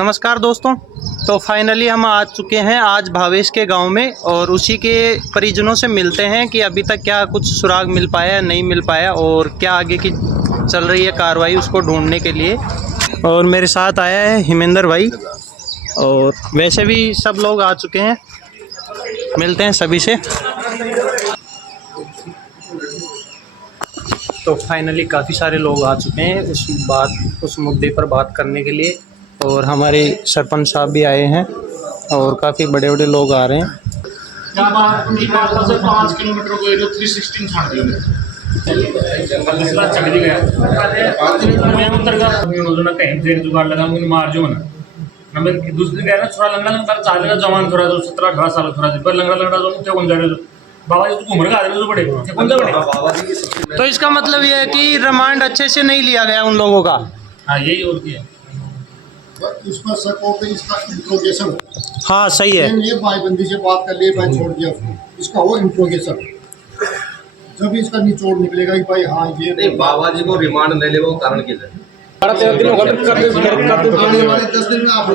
नमस्कार दोस्तों। तो फाइनली हम आ चुके हैं आज भावेश के गांव में और उसी के परिजनों से मिलते हैं कि अभी तक क्या कुछ सुराग मिल पाया नहीं मिल पाया और क्या आगे की चल रही है कार्रवाई उसको ढूंढने के लिए। और मेरे साथ आया है हिमेंद्र भाई और वैसे भी सब लोग आ चुके हैं, मिलते हैं सभी से। तो फाइनली काफ़ी सारे लोग आ चुके हैं उस मुद्दे पर बात करने के लिए और हमारे सरपंच साहब भी आए हैं और काफ़ी बड़े बड़े लोग आ रहे हैं। 5 किलोमीटर को एरिया 316 छाड़ दिया चढ़ गया मैं अंतर्गत कहीं से जुगाड़ लगा मुझे मार जो ना नंबर दूसरी कह रहा थोड़ा लंगा लंगा चालेगा जवान थोड़ा जो 17-18 साल थोड़ा पर लंगा लंगा जो मुझे कौन जा रहे बाबा जी तो घूम रहा है जो बड़े कौन जा बड़े। तो इसका मतलब ये है कि रिमांड अच्छे से नहीं लिया गया उन लोगों का। हाँ यही और क्या इस पर शक हो कि इसका इंट्रोगेशन। हाँ सही है। ये भाईबंदी से बात कर लिए, भाई छोड़ दिया उसको, इसका हो इंट्रोगेशन। जब इसका निचोड़ निकलेगा कि भाई हाँ ये नहीं बाबा जी को रिमांड नहीं ले वो कारण क्या है? 10 दिन में आप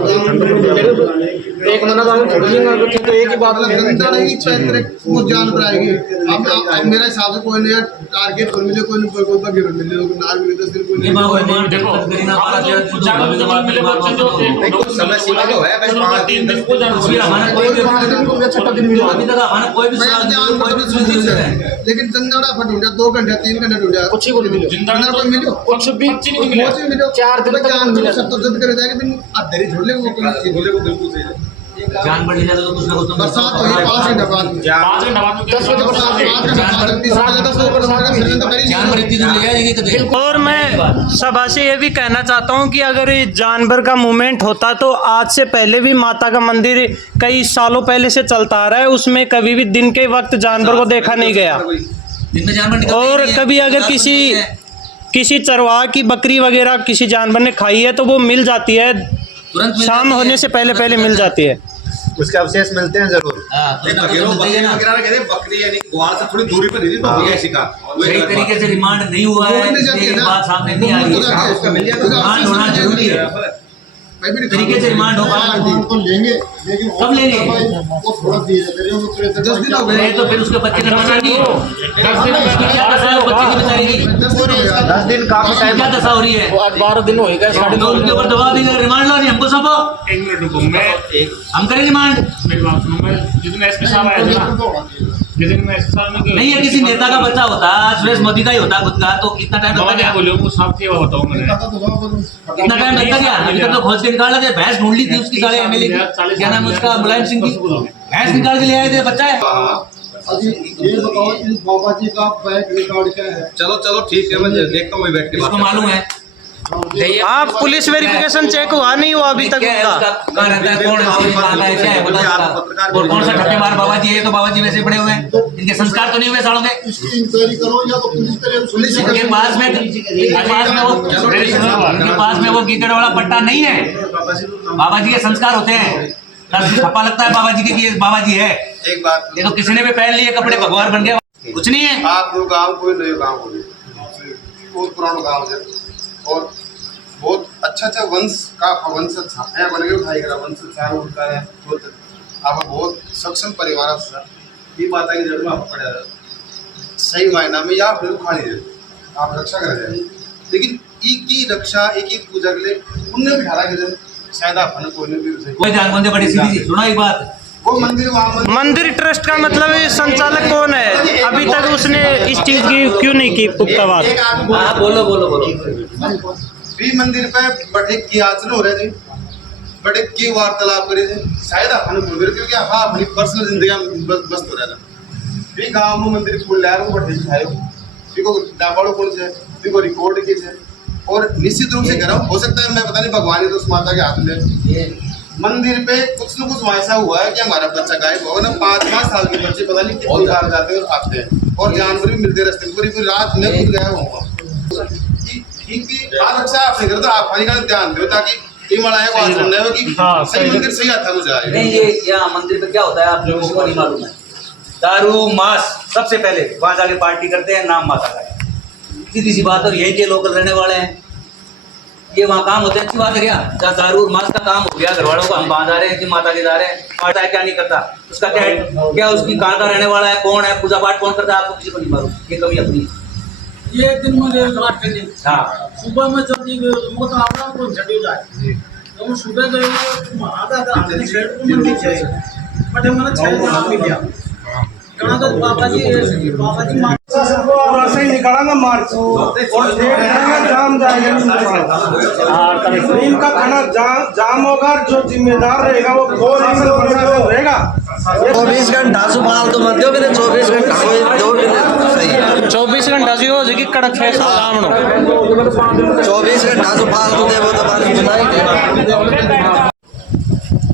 एक महीना तो एक ही बात गंदा नहीं वो जान पर आएगी। अब मेरा हिसाब से कोई नहीं टारगेट कोई मिले कोई नहीं कोई गिर मिले लोग ना मिले 10 दिन कोई नहीं। देखो समय सीमा तो है भाई 5 दिन लेकिन गंदा फट हो गया 2 घंटे 3 घंटे हो गया कुछ ही कोई मिले जिंदा कोई मिले कुछ भी मिले 4 दिन तक सब तो जल्द कर जाएगा दिन अधेरी छोड़ ले वो बिल्कुल सही है। जानवर ले जाता तो कुछ ना कुछ बरसात हो रही 5 घंटे बाद 10 बजे बरसात। और मैं सभा से ये भी कहना चाहता हूँ कि अगर ये जानवर का मूवमेंट होता तो आज से पहले भी माता का मंदिर कई सालों पहले से चलता आ रहा है, उसमें कभी भी दिन के वक्त जानवर को देखा नहीं गया। और कभी अगर किसी चरवाहा की बकरी वगैरह किसी जानवर ने खाई है तो वो मिल जाती है, शाम होने से पहले मिल जाती है, उसके अवशेष मिलते हैं जरूर। बकरी यानी ग्वाल से थोड़ी दूरी पर नहीं तो ऐसी का सही तरीके से रिमांड नहीं हुआ है, बात सामने नहीं आई है, उसका मिल जाएगा रिमांड होना जरूरी है। तरीके से रिमांड होगा तो लेंगे लेकिन कब लेंगे? वो थोड़ा दिए 10 दिन हो गए तो फिर उसके बच्चे का बचा नहीं 10 दिन में क्या दशा है बच्चे की बेचारी 10 दिन काफी टाइम क्या दशा हो रही है? 12 दिन हो गए, तो उनके ऊपर दबाव भी रिमांड ला रही हमको सब एक मिनट रुको मैं हम करें रिमांड। मेरी बात सुनो मैं जिस दिन एसपी साहब आए थे ना जिस दिन मैं एसपी साहब ने नहीं है किसी नेता का बच्चा होता सुरेश मोदी का ही होता खुद का तो कितना टाइम लगता क्या? बोलो वो साहब थे वो बताऊं मैंने कितना टाइम लगता क्या? अभी तक तो खोज के निकाल रहे थे, भैंस ढूंढ ली थी उसकी सारे एमएलए की, क्या नाम है उसका, मुलायम सिंह की, भैंस निकाल के ले आए थे, बच्चा है। अभी ये बताओ इस बाबा जी का बैग रिकॉर्ड क्या है? चलो ठीक है मैं देखता हूँ बैठ के इसको मालूम है हाँ पुलिस वेरिफिकेशन चेक हुआ नहीं हुआ अभी तक क्या है उनका। उसका, कहाँ रहता है, कौन है, कहाँ का है, क्या है बता उसका। और कौन सा ठप्पे मार बाबा जी है, तो बाबा जी वैसे पड़े हुए हैं, इनके संस्कार तो नहीं हुए सालों के। इसकी इंक्वायरी करो या तो पुलिस करे। पुलिस इनके पास में वो कीचड़ वाला पट्टा नहीं है, बाबा जी के संस्कार होते हैं, छप्पा लगता है बाबा जी के कि बाबा जी है। एक बात ये तो किसी ने भी पहन लिए कपड़े भगवान बन गया, कुछ नहीं है। आप लोग गाँव कोई नए गाँव हो बहुत पुराना गाँव है और बहुत अच्छा वंश का वंश है बन गए उठाई करा वंश चार उठता है आप बहुत सक्षम परिवार सर ये बात है कि जब आप पड़े सही मायना में या फिर उखाड़ी दे आप रक्षा कर जाए लेकिन एक की रक्षा एक पूजा के लिए उनने भी ढाला के शायद आप कोई जान बंदे बड़ी सीधी सुना एक बात, वो मंदिर ट्रस्ट का मतलब ये संचालक कौन है? अभी तक उसने इस चीज की क्यों नहीं की पुख्ता बात? हाँ बोलो भी मंदिर पे बड़े की आचरण हो रहे थे, बड़े की वार्तालाप करे थे शायद अपन बोल क्योंकि हाँ अपनी पर्सनल जिंदगी में व्यस्त हो रहा था। भी गांव में मंदिर खोल लिया वो बड़े दिखायो भी को डाबाड़ो कौन से भी को रिकॉर्ड किए थे और निश्चित रूप से करा हो सकता है मैं पता नहीं भगवान ही तो उस माता के हाथ में मंदिर पे कुछ न कुछ ऐसा हुआ है कि हमारा बच्चा गायब हुआ ना 5-5 साल के बच्चे पता नहीं कितनी बार जाते हैं और आते हैं और जानवर भी मिलते रास्ते पूरी रात में खुद गया हुआ अच्छा आपने करता आप हमारी का ध्यान दो ताकि ये मनाया को आचरण नहीं हो कि सही मंदिर सही आता मुझे आए नहीं। ये यहाँ मंदिर पे क्या होता है आप लोगों को नहीं मालूम है, दारू मांस सबसे पहले वहां जाके पार्टी करते हैं, नाम माता का है, सीधी सी बात। और यही के लोकल रहने वाले हैं, ये वहाँ काम होते हैं, अच्छी बात है क्या? जहाँ दारू और मांस का काम हो गया, घर वालों को हम बाहर जा रहे हैं कि माता के जा रहे हैं, पता है क्या नहीं करता, उसका क्या है, क्या उसकी कहाँ का रहने वाला है, कौन है, पूजा पाठ कौन करता है, आपको किसी को नहीं मालूम। ये कमी अपनी ये दिन मुझे रात के दिन हाँ सुबह में जल्दी वो तो आपका कोई झड़ी जाए तो सुबह गए वो आधा आधा शेड को मंदिर जाए बट मैंने 6 जना मिल गया कहाँ तो बाबा जी पूरा सही निकाला मार्च और जाम जाएगा इनका खाना जाम होगा, जो जिम्मेदार रहेगा वो रहेगा। 24 घंटा सुबह तो मत दो मेरे 24 घंटा कोई 2 मिनट सही 24 घंटा से हो जाएगी कड़क फैसला लामनो 24 घंटा सुबह तो देवो तो बात बताई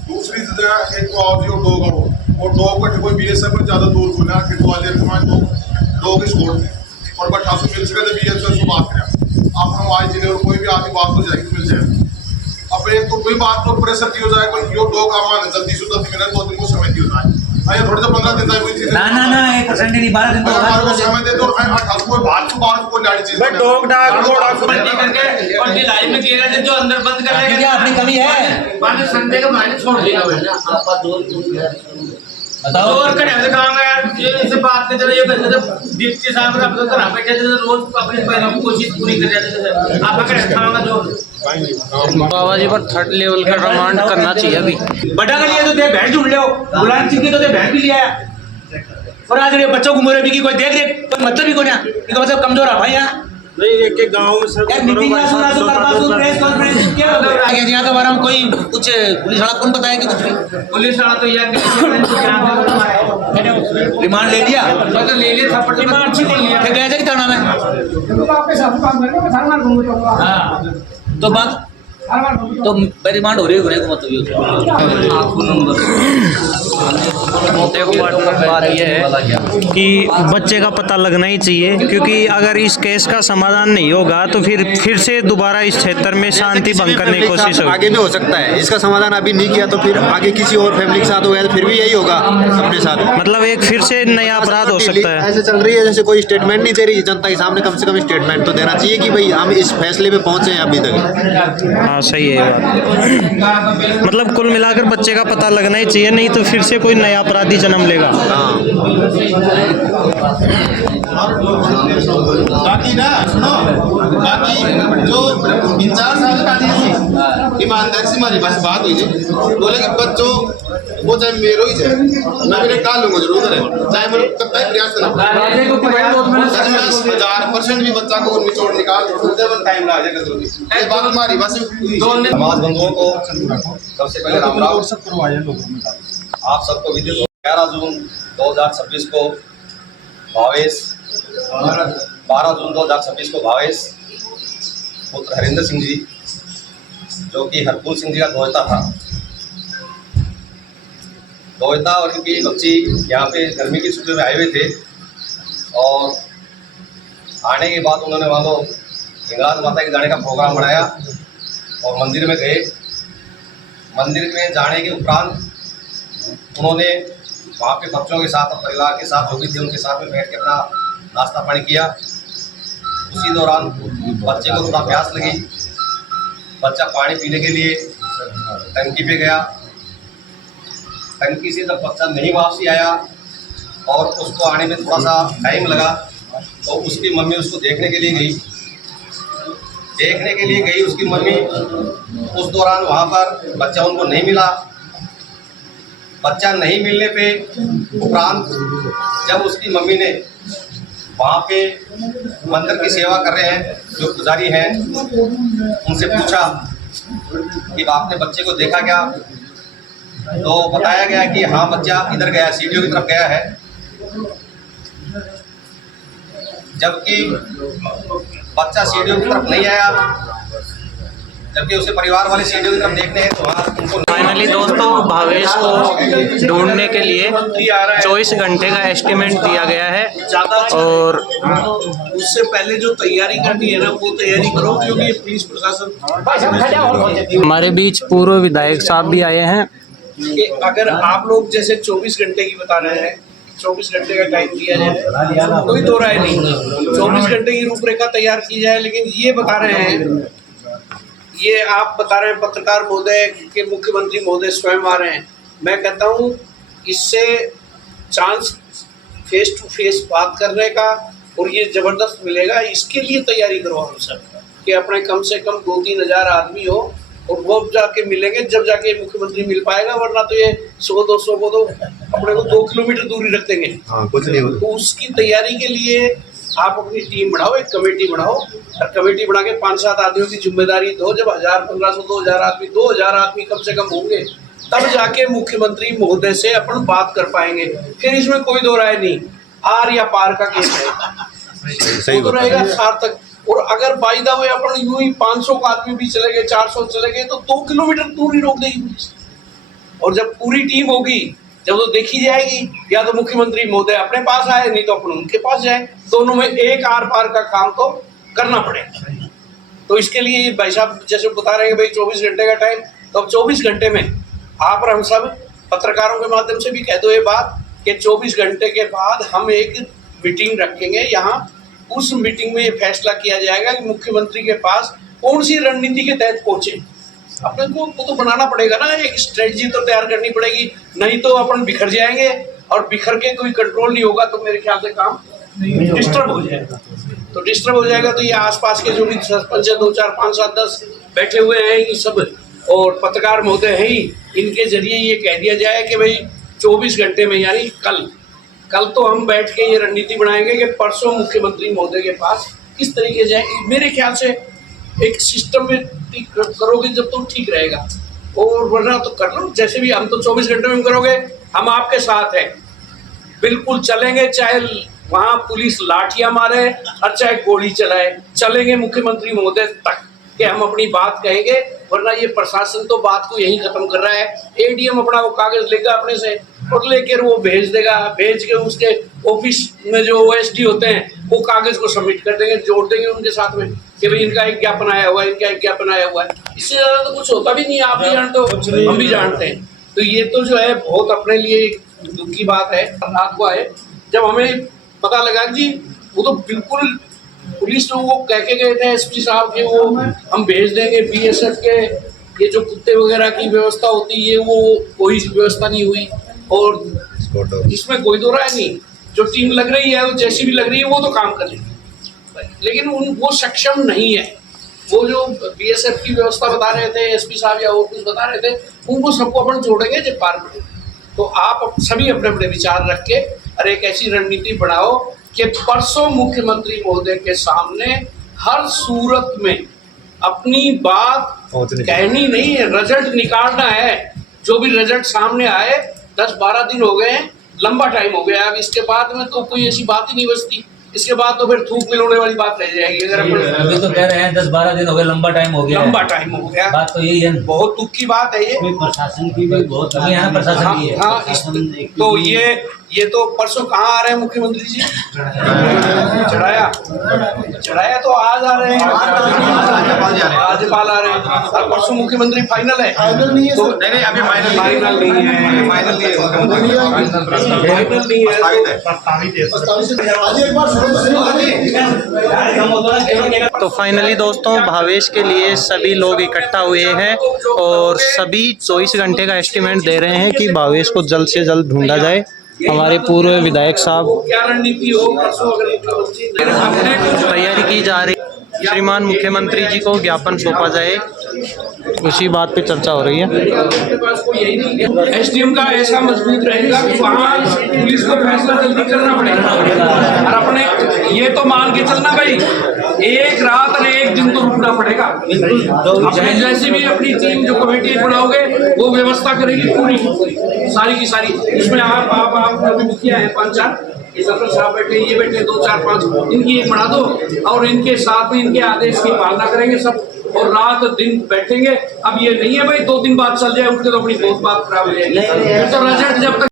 दूसरी जगह एक तो ऑडियो डॉग हो और डॉग का कोई बीएसएफ में ज्यादा दूर को ना कि वाले समाज को डॉग इस कोर्ट में और बट हासु मिल सके तो बीएसएफ से बात करें आप हम आज जिन्हें और कोई भी आदमी बात हो जाएगी तो मिल जाए। अब एक तो कोई बात तो प्रेशर की हो जाए कोई यो डॉग आप मान जल्दी से 10 मिनट 2 दिन को समय की हो जाए अरे थोड़े से 15 दिन तक कोई चीज ना 1% नहीं 12 दिन हमारे को समय दे दो और अठारह कोई बात को लाड़ी चीज बट डॉग डाग करके और ये लाइन में गिरा जो अंदर बंद कर आपकी क्या अपनी कमी है? पानी संडे को बाहर छोड़ दिया बताओ और कर ऐसे काम है यार ये इसे बात के चले ये कहते डिप्टी साहब का अपने घर बैठे थे रोज अपने पैरों की कोशिश पूरी कर रहे थे आप कर खाना जो बाबा जी पर 3rd लेवल का रिमांड करना चाहिए अभी। बटा का लिए तो दे बैठ ढूंढ लो, बुलान सिंह की तो दे बैठ भी लिया और आज ये बच्चों को मुरे भी की कोई देख कोई मतलब ही को ना, इनका मतलब कमजोर है भाई यहाँ नहीं एक गाँव में सर यार मीटिंग ना सुना तो करवा प्रेस कॉन्फ्रेंस क्या होगा आगे यहाँ के बारे में कोई कुछ पुलिस वाला कौन बताया कि कुछ भी पुलिस वाला तो यार रिमांड ले लिया तो ले लिया थप्पड़ रिमांड से ले लिया फिर गए थे कि थाना में हाँ तो बात तो रिमांड हो रही है को मतलब ये आपको नंबर देखो बात यह है कि बच्चे का पता लगना ही चाहिए, क्योंकि अगर इस केस का समाधान नहीं होगा तो फिर से दोबारा इस क्षेत्र में शांति भंग करने की कोशिश होगी। आगे भी हो सकता है, इसका समाधान अभी नहीं किया तो फिर आगे किसी और फैमिली के साथ हो गया तो फिर भी यही होगा अपने साथ, मतलब एक फिर से नया अपराध हो सकता है। ऐसे चल रही है जैसे कोई स्टेटमेंट नहीं दे रही जनता के सामने, कम से कम स्टेटमेंट तो देना चाहिए कि भाई हम इस फैसले पे पहुंचे हैं अभी तक। हाँ सही है ये बात, मतलब कुल मिलाकर बच्चे का पता लगना ही चाहिए, नहीं तो फिर से कोई नया अपराधी जन्म लेगा। बाकी ना सुनो बाकी जो इंचार्ज साहब ईमानदारी से हमारी बस बात हुई थी, बोले कि बच्चों वो चाहे मेरो ही चाहे मैं भी निकाल लूंगा जरूर है, चाहे मेरे कब तक प्रयास करना 1000% भी बच्चा को निचोड़ निकाल टाइम लगा जाएगा। ये बात हमारी बस समाज बंधुओं को सबसे पहले राम राम। आप सबको विदित हो 11 जून 2026 को भावेश 12 जून 2026 को भावेश पुत्र हरिंदर सिंह जी जो कि हरपुर सिंह जी का दोहता था, दोहता और इनकी बच्ची यहाँ पे गर्मी की छुट्टियों में आए हुए थे और आने के बाद उन्होंने वहाँ को हिंगलाज माता के जाने का प्रोग्राम बनाया और मंदिर में गए। मंदिर में जाने के उपरांत उन्होंने वहाँ पे बच्चों के साथ परिवार के साथ जो भी थे उनके साथ में बैठ के अपना नाश्ता पानी किया। उसी दौरान बच्चे को थोड़ा प्यास लगी, बच्चा पानी पीने के लिए टंकी पे गया। टंकी से जब बच्चा नहीं वापसी आया और उसको आने में थोड़ा सा टाइम लगा तो उसकी मम्मी उसको देखने के लिए गई। उसकी मम्मी उस दौरान वहाँ पर बच्चा उनको नहीं मिला। बच्चा नहीं मिलने पे उपरांत जब उसकी मम्मी ने वहाँ पे मंदिर की सेवा कर रहे हैं जो पुजारी हैं उनसे पूछा कि आपने बच्चे को देखा क्या, तो बताया गया कि हाँ बच्चा इधर गया, सीढ़ियों की तरफ गया है। जबकि बच्चा सीढ़ियों की तरफ नहीं आया, जबकि उसे परिवार वाले सीढ़ियों की तरफ देखते हैं तो वहाँ उनको फाइनली दोस्तों भावेश को ढूंढने के लिए 24 घंटे का एस्टिमेट दिया गया है और उससे पहले जो तैयारी करनी है ना वो तैयारी करो, क्योंकि पुलिस प्रशासन हमारे बीच पूर्व विधायक साहब भी आए हैं। कि अगर आप लोग जैसे 24 घंटे की बता रहे हैं, 24 घंटे का टाइम दिया जाए, कोई दो राय नहीं, 24 घंटे की रूपरेखा तैयार की जाए, लेकिन ये बता रहे हैं ये आप बता रहे हैं पत्रकार महोदय के मुख्यमंत्री महोदय स्वयं आ रहे हैं। मैं कहता हूँ इससे चांस फेस टू फेस बात करने का और ये ज़बरदस्त मिलेगा। इसके लिए तैयारी करो हम सब कि अपने कम से कम 2-3 हज़ार आदमी हो और वो जाके मिलेंगे, जब जाके मुख्यमंत्री मिल पाएगा, वरना तो ये 100-200 को तो अपने को 2 किलोमीटर दूरी रख देंगे। कुछ नहीं होगा। तो उसकी तैयारी के लिए आप अपनी टीम बढ़ाओ, एक कमेटी बढ़ाओ और कमेटी बना के 5-7 आदमियों की जिम्मेदारी दो। जब 1000, 1500, 2000 आदमी 2000 आदमी कम से कम होंगे, तब जाके मुख्यमंत्री महोदय से अपन बात कर पाएंगे। फिर इसमें कोई दो राय नहीं, आर या पार का केस है, सही तो रहेगा सार्थक। और अगर बाई द वे अपन यूं ही 500 आदमी भी चले गए, 400 चले गए, तो 2 किलोमीटर दूरी रोक देगी पुलिस। और जब पूरी टीम होगी, जब तो देखी जाएगी, या तो मुख्यमंत्री महोदय अपने पास आए, नहीं तो अपन उनके पास जाए, दोनों में एक आर पार का काम तो करना पड़ेगा। तो इसके लिए भाई साहब जैसे बता रहे हैं भाई 24 घंटे का टाइम, तो अब 24 घंटे में आप और हम सब पत्रकारों के माध्यम से भी कह दो ये बात कि 24 घंटे के बाद हम एक मीटिंग रखेंगे यहाँ। उस मीटिंग में ये फैसला किया जाएगा कि मुख्यमंत्री के पास कौन सी रणनीति के तहत पहुंचे। अपने को तो बनाना पड़ेगा ना, एक स्ट्रेटजी तो तैयार करनी पड़ेगी, नहीं तो अपन बिखर जाएंगे और बिखर के कोई कंट्रोल नहीं होगा तो मेरे ख्याल से काम डिस्टर्ब हो जाएगा। तो डिस्टर्ब हो जाएगा तो ये आसपास के जो भी सरपंच 2, 4, 5, 7, 10 बैठे हुए हैं ये सब और पत्रकार महोदय हैं ही, इनके जरिए ये कह दिया जाए कि भाई 24 घंटे में, यानी कल तो हम बैठ के ये रणनीति बनाएंगे कि परसों मुख्यमंत्री महोदय के पास किस तरीके जाए। मेरे ख्याल से एक सिस्टम में करोगे जब तो ठीक रहेगा, और वरना तो कर लो जैसे भी। हम तो 24 घंटे में करोगे, हम आपके साथ हैं, बिल्कुल चलेंगे, चाहे वहाँ पुलिस लाठियां मारे और चाहे गोली चलाए, चलेंगे मुख्यमंत्री महोदय तक कि हम अपनी बात कहेंगे। वरना ये प्रशासन तो बात को यहीं खत्म कर रहा है। एडीएम अपना वो कागज लेगा अपने से और लेकर वो भेज देगा, भेज के उसके ऑफिस में जो ओएसडी होते हैं वो कागज को सबमिट कर देंगे, जोड़ देंगे उनके साथ में कि भाई इनका एक ज्ञापन आया हुआ है, इनका एक ज्ञापन आया हुआ है। इससे ज़्यादा तो कुछ होता भी नहीं है, आप भी जानते हो, हम भी जानते हैं। तो ये तो जो है बहुत अपने लिए दुख की बात है। रात को आए जब हमें पता लगा कि वो तो बिल्कुल पुलिस लोगों को कह के गए थे एसपी साहब के, वो हम भेज देंगे बीएसएफ के, ये जो कुत्ते वगैरह की व्यवस्था होती है वो कोई व्यवस्था नहीं हुई। और इसमें कोई दो राय नहीं, जो टीम लग रही है वो जैसी भी लग रही है वो तो काम कर लेगी, लेकिन वो सक्षम नहीं है। वो जो बीएसएफ की व्यवस्था बता रहे थे एसपी साहब या वो कुछ बता रहे थे, उनको सबको अपन जोड़ेंगे जब पार पड़ेगा। तो आप सभी अपने अपने विचार रख के और एक ऐसी रणनीति बनाओ कि परसों मुख्यमंत्री महोदय के सामने हर सूरत में अपनी बात कहनी नहीं है, रिजल्ट निकालना है। जो भी रिजल्ट सामने आए, 10-12 दिन हो गए, लंबा टाइम हो गया। अब इसके बाद में तो कोई ऐसी बात ही नहीं बचती, इसके बाद तो फिर थूक मिलाने वाली बात रह जाएगी। अगर अभी तो कह रहे हैं 10-12 दिन हो गए, लंबा टाइम हो गया, लंबा टाइम हो गया, बात तो यही है। बहुत दुख की बात है ये। प्रशासन की भी बहुत कमी है, प्रशासन की है। हाँ, तो ये तो परसों कहाँ आ रहे हैं मुख्यमंत्री जी? चढ़ाया तो आज आ रहे हैं, राज्यपाल आ रहे हैं, और परसों मुख्यमंत्री फाइनल है। फाइनल नहीं है तो सर। नहीं अभी फाइनल नहीं है, फाइनल नहीं है। तो फाइनली दोस्तों भावेश के लिए सभी लोग इकट्ठा हुए हैं और सभी 24 घंटे का एस्टिमेट दे रहे हैं कि भावेश को जल्द से जल्द ढूंढा जाए। हमारे पूर्व विधायक साहब क्या रणनीति हो, परसों अगर तैयारी की जा रही, श्रीमान मुख्यमंत्री जी को ज्ञापन सौंपा जाए, उसी बात पे चर्चा हो रही है। एसडीएम का ऐसा मजबूत रहेगा कि वहाँ पुलिस को फैसला जल्दी करना पड़ेगा। और अपने ये तो मान के चलना भाई, एक रात और एक दिन तो रुकना पड़ेगा। अपने जैसे भी अपनी टीम जो कमेटी बनाओगे वो व्यवस्था करेगी पूरी सारी की सारी। इसमें आप अभी मुखिया है 5-4, ये सरपंच साहब बैठे, ये बैठे 2-4-5, इनकी एक बना दो और इनके साथ में इनके आदेश की पालना करेंगे सब, और रात दिन बैठेंगे। अब ये नहीं है भाई 2 दिन बाद चल जाए, उनके तो अपनी बहुत बात खराब हो जाएगी। फिर तो रिजल्ट जब तक